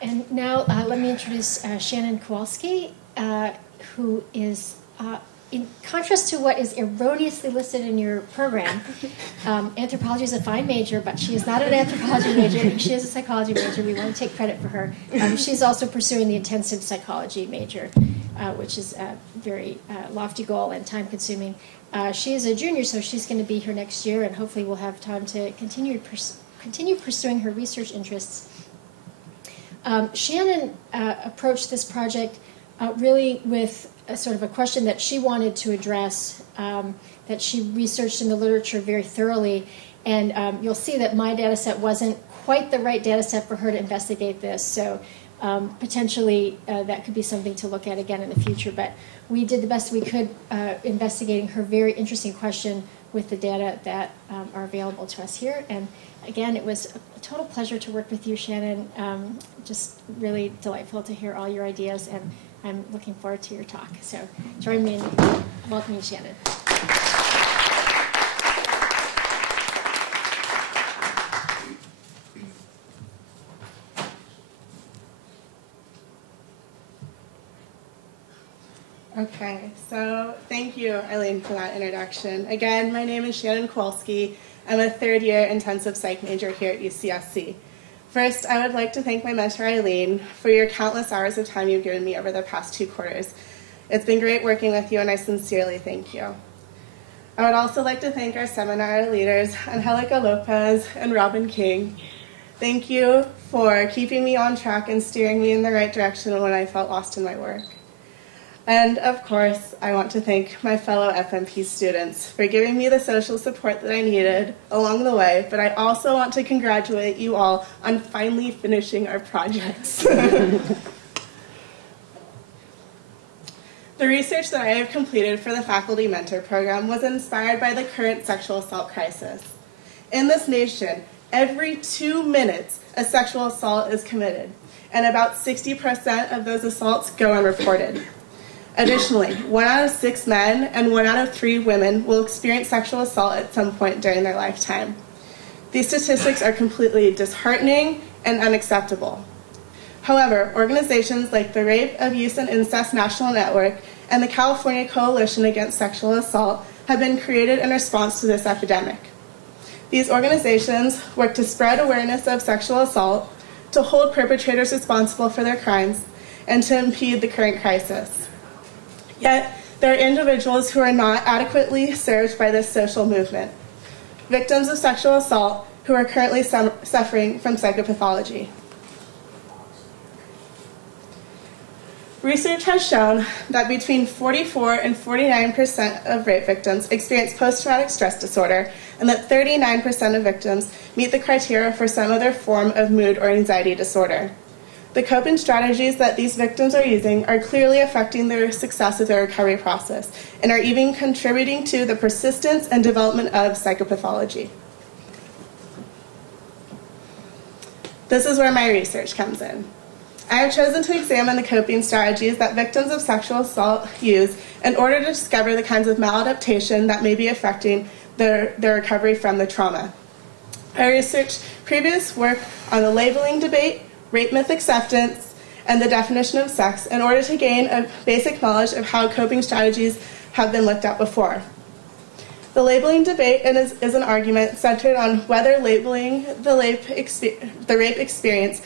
And now let me introduce Shannon Kowalski, who is, in contrast to what is erroneously listed in your program, anthropology is a fine major, but she is not an anthropology major. She is a psychology major. We want to take credit for her. She's also pursuing the intensive psychology major, which is a very lofty goal and time-consuming. She is a junior, so she's going to be here next year, and hopefully we'll have time to continue pursuing her research interests. Shannon approached this project really with a sort of a question that she wanted to address, that she researched in the literature very thoroughly, and you'll see that my data set wasn't quite the right data set for her to investigate this, so potentially that could be something to look at again in the future, but we did the best we could investigating her very interesting question with the data that are available to us here. And again, it was a total pleasure to work with you, Shannon. Just really delightful to hear all your ideas, and I'm looking forward to your talk. So join me in welcoming Shannon. Okay, so thank you, Eileen, for that introduction. Again, my name is Shannon Kowalski. I'm a third-year intensive psych major here at UCSC. First, I would like to thank my mentor, Eileen, for your countless hours of time you've given me over the past 2 quarters. It's been great working with you, and I sincerely thank you. I would also like to thank our seminar leaders, Angelica Lopez and Robin King. Thank you for keeping me on track and steering me in the right direction when I felt lost in my work. And of course, I want to thank my fellow FMP students for giving me the social support that I needed along the way, but I also want to congratulate you all on finally finishing our projects. The research that I have completed for the Faculty Mentor Program was inspired by the current sexual assault crisis. In this nation, every 2 minutes, a sexual assault is committed, and about 60% of those assaults go unreported. Additionally, 1 out of 6 men and 1 out of 3 women will experience sexual assault at some point during their lifetime. These statistics are completely disheartening and unacceptable. However, organizations like the Rape, Abuse, and Incest National Network and the California Coalition Against Sexual Assault have been created in response to this epidemic. These organizations work to spread awareness of sexual assault, to hold perpetrators responsible for their crimes, and to impede the current crisis. Yet, there are individuals who are not adequately served by this social movement, victims of sexual assault who are currently suffering from psychopathology. Research has shown that between 44 and 49% of rape victims experience post-traumatic stress disorder, and that 39% of victims meet the criteria for some other form of mood or anxiety disorder. The coping strategies that these victims are using are clearly affecting their success of their recovery process and are even contributing to the persistence and development of psychopathology. This is where my research comes in. I have chosen to examine the coping strategies that victims of sexual assault use in order to discover the kinds of maladaptation that may be affecting their recovery from the trauma. I researched previous work on the labeling debate, rape myth acceptance, and the definition of sex in order to gain a basic knowledge of how coping strategies have been looked at before. The labeling debate is an argument centered on whether labeling the rape experience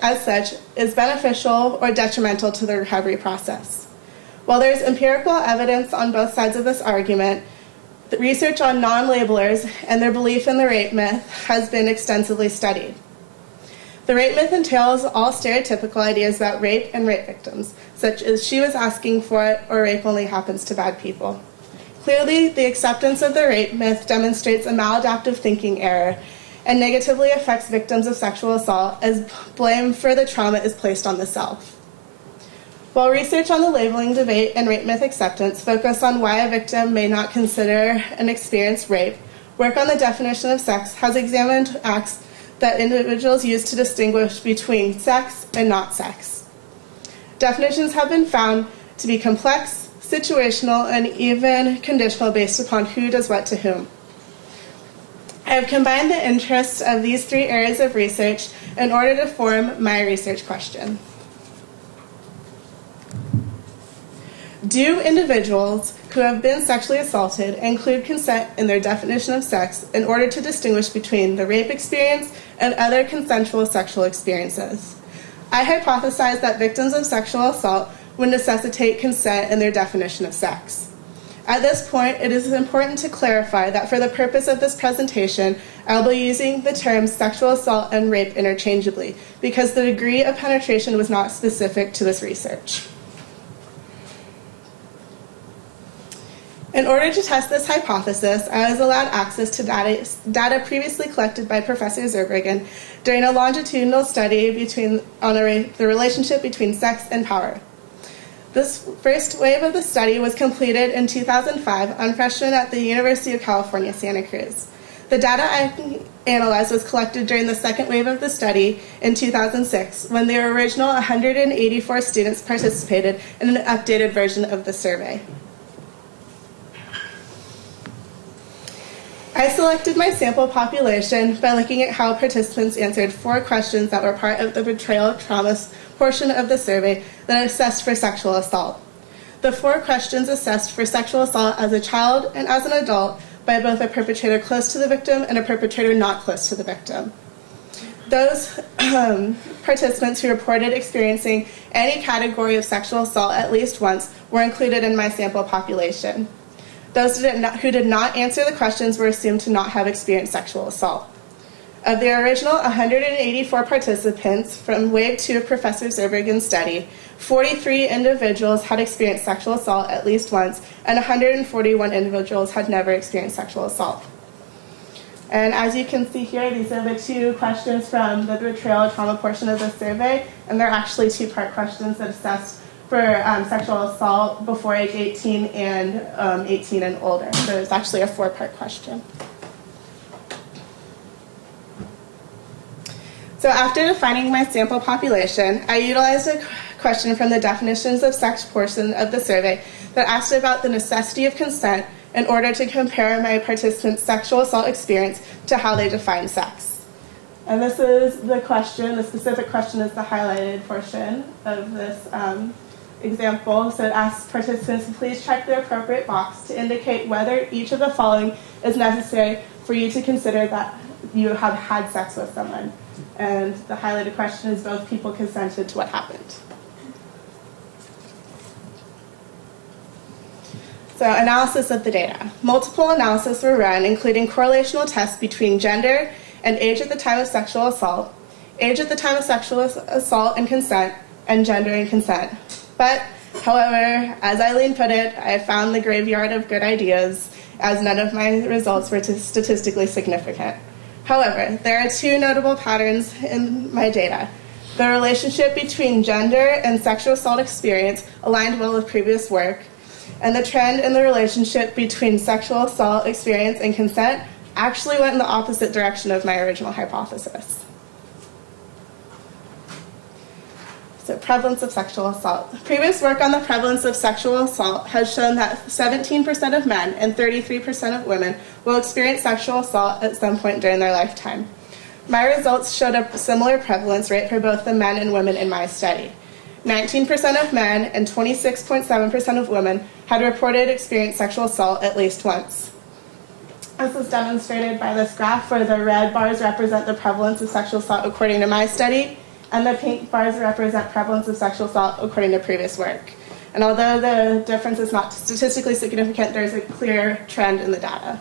as such is beneficial or detrimental to the recovery process. While there is empirical evidence on both sides of this argument, the research on non-labelers and their belief in the rape myth has been extensively studied. The rape myth entails all stereotypical ideas about rape and rape victims, such as she was asking for it or rape only happens to bad people. Clearly, the acceptance of the rape myth demonstrates a maladaptive thinking error and negatively affects victims of sexual assault as blame for the trauma is placed on the self. While research on the labeling debate and rape myth acceptance focus on why a victim may not consider an experience rape, work on the definition of sex has examined acts that individuals use to distinguish between sex and not sex. Definitions have been found to be complex, situational, and even conditional based upon who does what to whom. I have combined the interests of these three areas of research in order to form my research question. Do individuals who have been sexually assaulted include consent in their definition of sex in order to distinguish between the rape experience and other consensual sexual experiences? I hypothesize that victims of sexual assault would necessitate consent in their definition of sex. At this point, it is important to clarify that for the purpose of this presentation, I will be using the terms sexual assault and rape interchangeably because the degree of penetration was not specific to this research. In order to test this hypothesis, I was allowed access to data previously collected by Professor Zurbriggen during a longitudinal study on the relationship between sex and power. This first wave of the study was completed in 2005 on freshmen at the University of California, Santa Cruz. The data I analyzed was collected during the second wave of the study in 2006, when the original 184 students participated in an updated version of the survey. I selected my sample population by looking at how participants answered 4 questions that were part of the betrayal trauma portion of the survey that assessed for sexual assault. The 4 questions assessed for sexual assault as a child and as an adult by both a perpetrator close to the victim and a perpetrator not close to the victim. Those participants who reported experiencing any category of sexual assault at least once were included in my sample population. Those who did not answer the questions were assumed to not have experienced sexual assault. Of the original 184 participants from Wave 2 of Professor Zurbriggen's study, 43 individuals had experienced sexual assault at least once, and 141 individuals had never experienced sexual assault. And as you can see here, these are the 2 questions from the betrayal trauma portion of the survey, and they're actually 2-part questions that assessed for sexual assault before age 18 and 18 and older. So it's actually a 4-part question. So after defining my sample population, I utilized a question from the definitions of sex portion of the survey that asked about the necessity of consent in order to compare my participants' sexual assault experience to how they define sex. And this is the question, the specific question is the highlighted portion of this example. So it asks participants to please check the appropriate box to indicate whether each of the following is necessary for you to consider that you have had sex with someone. And the highlighted question is both people consented to what happened. So analysis of the data. Multiple analyses were run, including correlational tests between gender and age at the time of sexual assault, age at the time of sexual assault and consent, and gender and consent. But, however, as Eileen put it, I found the graveyard of good ideas, as none of my results were statistically significant. However, there are 2 notable patterns in my data. The relationship between gender and sexual assault experience aligned well with previous work, and the trend in the relationship between sexual assault experience and consent actually went in the opposite direction of my original hypothesis. So prevalence of sexual assault. Previous work on the prevalence of sexual assault has shown that 17% of men and 33% of women will experience sexual assault at some point during their lifetime. My results showed a similar prevalence rate for both the men and women in my study. 19% of men and 26.7% of women had reported experienced sexual assault at least once. This is demonstrated by this graph where the red bars represent the prevalence of sexual assault according to my study, and the pink bars represent prevalence of sexual assault according to previous work. And although the difference is not statistically significant, there's a clear trend in the data.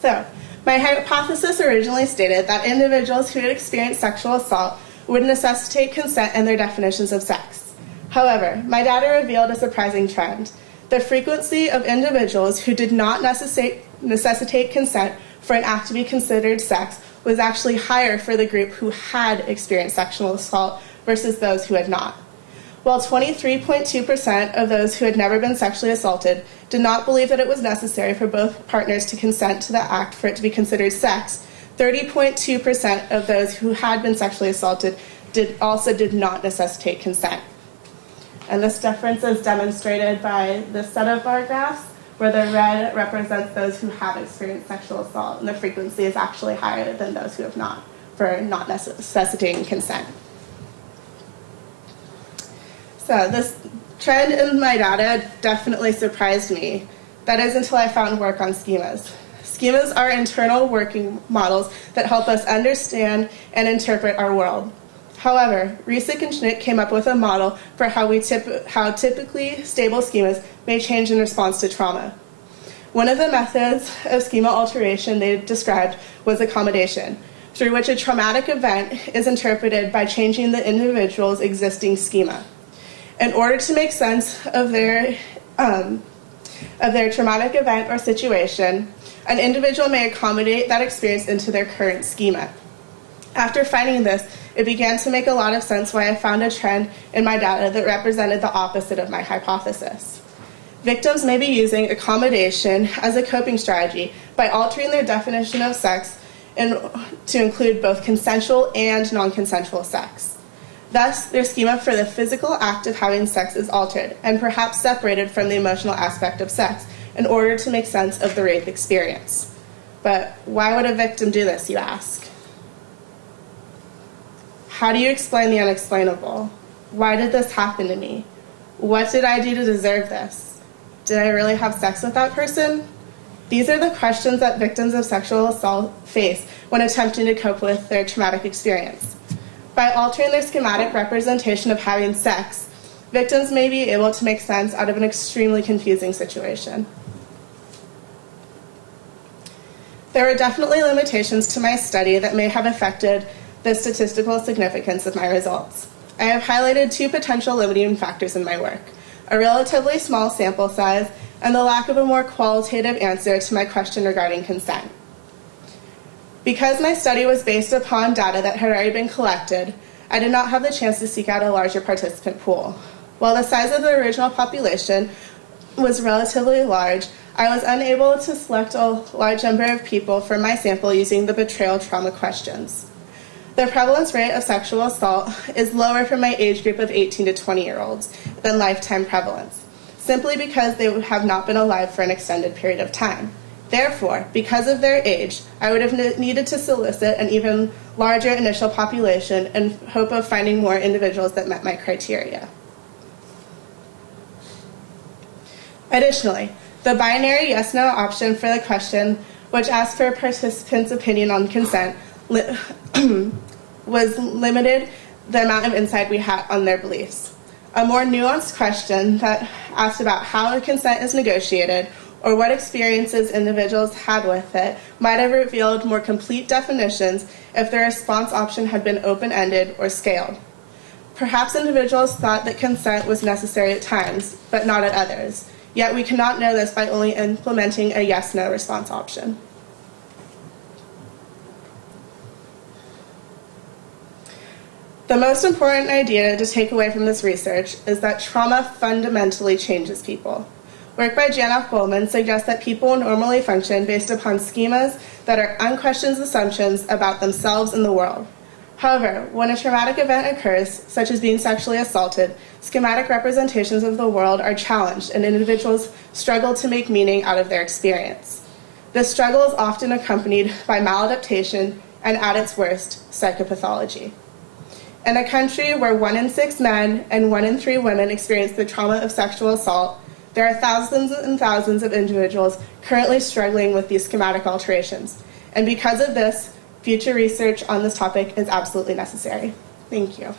So, my hypothesis originally stated that individuals who had experienced sexual assault would necessitate consent in their definitions of sex. However, my data revealed a surprising trend. The frequency of individuals who did not necessitate consent for an act to be considered sex was actually higher for the group who had experienced sexual assault versus those who had not. While 23.2% of those who had never been sexually assaulted did not believe that it was necessary for both partners to consent to the act for it to be considered sex, 30.2% of those who had been sexually assaulted also did not necessitate consent. And this difference is demonstrated by this set of bar graphs, where the red represents those who have experienced sexual assault, and the frequency is actually higher than those who have not, for not necessitating consent. So this trend in my data definitely surprised me. That is until I found work on schemas. Schemas are internal working models that help us understand and interpret our world. However, Riesick and Schnitt came up with a model for how typically stable schemas may change in response to trauma. One of the methods of schema alteration they described was accommodation, through which a traumatic event is interpreted by changing the individual's existing schema. In order to make sense of their traumatic event or situation, an individual may accommodate that experience into their current schema. After finding this, it began to make a lot of sense why I found a trend in my data that represented the opposite of my hypothesis. Victims may be using accommodation as a coping strategy by altering their definition of sex to include both consensual and non-consensual sex. Thus, their schema for the physical act of having sex is altered and perhaps separated from the emotional aspect of sex in order to make sense of the rape experience. But why would a victim do this, you ask? How do you explain the unexplainable? Why did this happen to me? What did I do to deserve this? Did I really have sex with that person? These are the questions that victims of sexual assault face when attempting to cope with their traumatic experience. By altering their schematic representation of having sex, victims may be able to make sense out of an extremely confusing situation. There were definitely limitations to my study that may have affected the statistical significance of my results. I have highlighted two potential limiting factors in my work: a relatively small sample size and the lack of a more qualitative answer to my question regarding consent. Because my study was based upon data that had already been collected, I did not have the chance to seek out a larger participant pool. While the size of the original population was relatively large, I was unable to select a large number of people from my sample using the betrayal trauma questions. The prevalence rate of sexual assault is lower for my age group of 18 to 20-year-olds than lifetime prevalence, simply because they have not been alive for an extended period of time. Therefore, because of their age, I would have needed to solicit an even larger initial population in hope of finding more individuals that met my criteria. Additionally, the binary yes-no option for the question, which asked for a participant's opinion on consent, was limited the amount of insight we had on their beliefs. A more nuanced question that asked about how consent is negotiated or what experiences individuals had with it might have revealed more complete definitions if the response option had been open-ended or scaled. Perhaps individuals thought that consent was necessary at times, but not at others, yet we cannot know this by only implementing a yes-no response option. The most important idea to take away from this research is that trauma fundamentally changes people. Work by Janoff Goldman suggests that people normally function based upon schemas that are unquestioned assumptions about themselves and the world. However, when a traumatic event occurs, such as being sexually assaulted, schematic representations of the world are challenged and individuals struggle to make meaning out of their experience. This struggle is often accompanied by maladaptation and, at its worst, psychopathology. In a country where 1 in 6 men and 1 in 3 women experience the trauma of sexual assault, there are thousands and thousands of individuals currently struggling with these schematic alterations. And because of this, future research on this topic is absolutely necessary. Thank you.